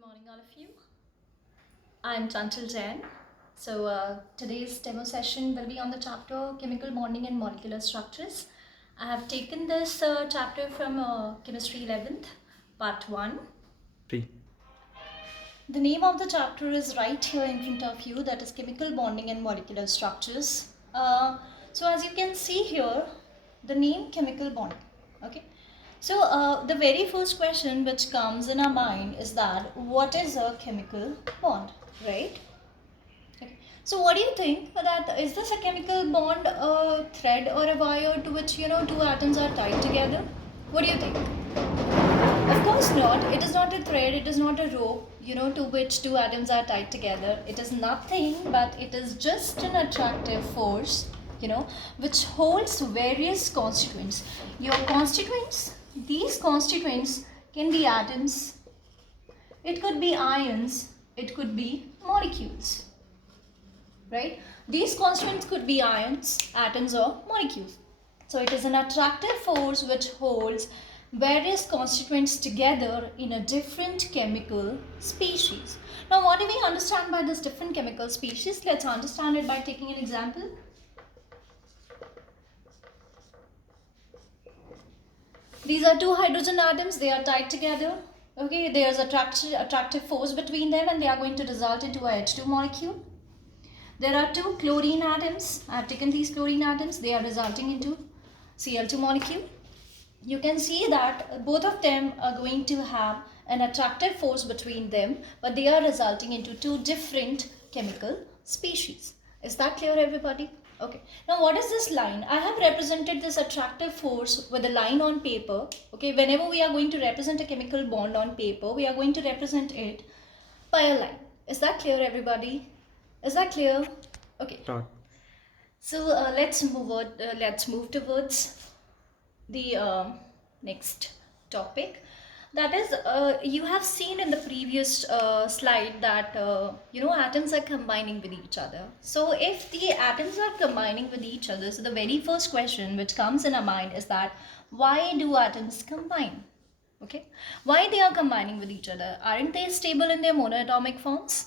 morning, all of you. I'm Chanchal Jain. Today's demo session will be on the chapter Chemical Bonding and Molecular Structures. I have taken this chapter from Chemistry 11th, Part 1. 3. The name of the chapter is right here in front of you, that is Chemical Bonding and Molecular Structures. So as you can see here, the name chemical bonding. Okay. So the very first question which comes in our mind is that what is a chemical bond, right? Okay. So what do you think, that is this a chemical bond, a thread or a wire to which two atoms are tied together? What do you think? Of course not. It is not a thread, it is not a rope, to which two atoms are tied together. It is nothing but it is just an attractive force, which holds various constituents. Your constituents, these constituents can be atoms, it could be ions, it could be molecules, right? These constituents could be ions, atoms, or molecules. So it is an attractive force which holds various constituents together in a different chemical species. Now, what do we understand by this different chemical species? Let's understand it by taking an example. These are two hydrogen atoms, they are tied together. Okay, there's attractive force between them and they are going to result into a H2 molecule. There are two chlorine atoms. I have taken these chlorine atoms, they are resulting into Cl2 molecule. You can see that both of them are going to have an attractive force between them, but they are resulting into two different chemical species. Is that clear, everybody? Okay. Now, what is this line? I have represented this attractive force with a line on paper. Okay. Whenever we are going to represent a chemical bond on paper, we are going to represent it by a line. Is that clear, everybody? Is that clear? Okay. Start. So let's move towards the next topic. That is, you have seen in the previous slide that atoms are combining with each other. So if the atoms are combining with each other, so the very first question which comes in our mind is that why do atoms combine? Okay, why they are combining with each other? Aren't they stable in their monoatomic forms?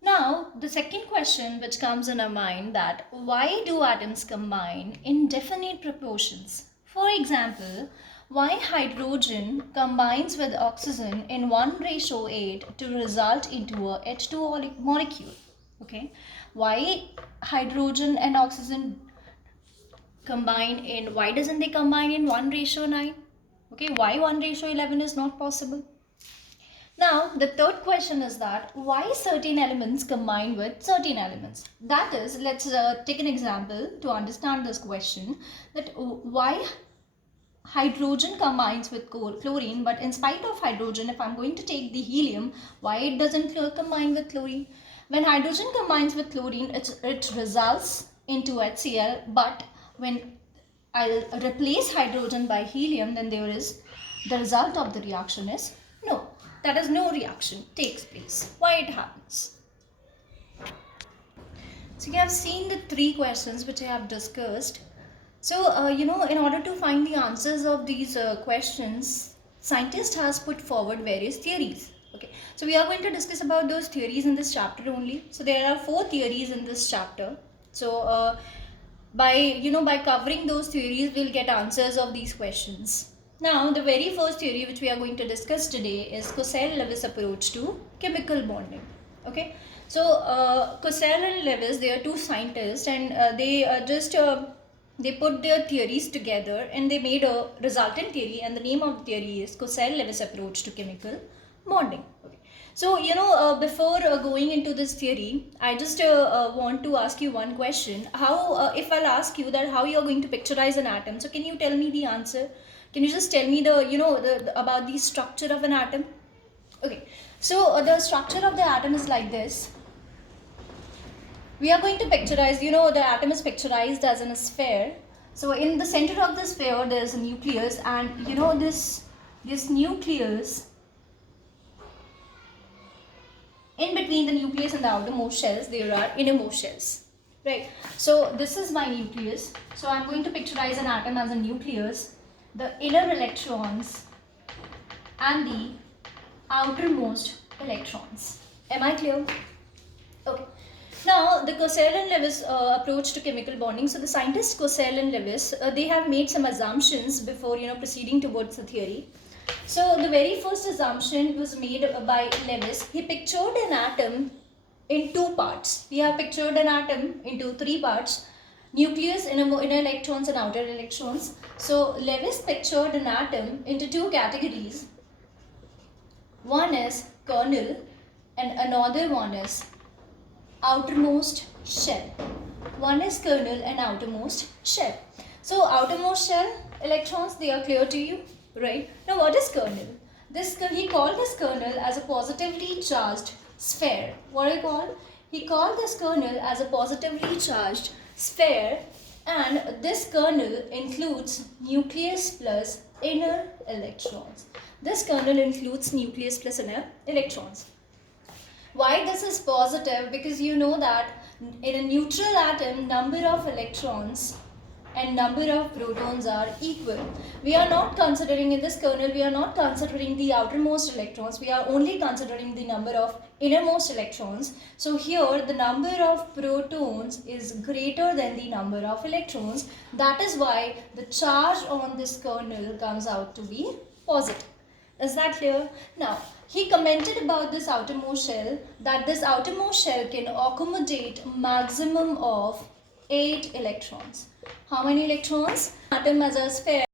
Now, the second question which comes in our mind, that why do atoms combine in definite proportions? For example, why hydrogen combines with oxygen in 1:8 to result into a H2 molecule? Okay, why hydrogen and oxygen combine in, why doesn't they combine in 1:9? Okay, why 1:11 is not possible? Now, the third question is that why certain elements combine with certain elements? That is, let's take an example to understand this question, that why hydrogen combines with chlorine, but in spite of hydrogen, if I'm going to take the helium, why it doesn't combine with chlorine? When hydrogen combines with chlorine, it results into HCl, but when I'll replace hydrogen by helium, then there is, the result of the reaction is no. That is, no reaction takes place. Why it happens? So you have seen the three questions which I have discussed. So, in order to find the answers of these questions, scientist has put forward various theories. Okay, so we are going to discuss about those theories in this chapter only. So there are 4 theories in this chapter. So by covering those theories, we'll get answers of these questions. Now, the very first theory which we are going to discuss today is Cossell-Lewis approach to chemical bonding. Okay, so Cossell and Lewis, they are two scientists, and they put their theories together and they made a resultant theory, and the name of the theory is Cossell-Lewis approach to chemical bonding. Okay. So, before going into this theory, I just want to ask you one question. How, if I'll ask you that how you're going to picturize an atom, so can you tell me the answer? Can you just tell me about the structure of an atom? Okay, so the structure of the atom is like this. We are going to picturize, the atom is picturized as in a sphere. So in the center of the sphere, there is a nucleus, and this nucleus, in between the nucleus and the outermost shells, there are innermost shells. Right. So this is my nucleus. So I'm going to picturize an atom as a nucleus. The inner electrons and the outermost electrons. Am I clear? Okay. Now, the Cossell and Lewis approach to chemical bonding. So, the scientists Cossell and Lewis, they have made some assumptions before proceeding towards the theory. So, the very first assumption was made by Lewis. He pictured an atom in two parts. We have pictured an atom into three parts: nucleus, inner electrons, and outer electrons. So, Lewis pictured an atom into two categories. One is kernel, and another one is outermost shell. One is kernel and outermost shell. So outermost shell electrons, they are clear to you, right? Now what is kernel? He called this kernel as a positively charged sphere. What I call? He called this kernel as a positively charged sphere, and this kernel includes nucleus plus inner electrons. This kernel includes nucleus plus inner electrons. Why this is positive? Because you know that in a neutral atom, number of electrons and number of protons are equal. We are not considering in this kernel, we are not considering the outermost electrons. We are only considering the number of innermost electrons. So here the number of protons is greater than the number of electrons. That is why the charge on this kernel comes out to be positive. Is that clear? Now, he commented about this outermost shell that this outermost shell can accommodate maximum of 8 electrons. How many electrons? Atom as a sphere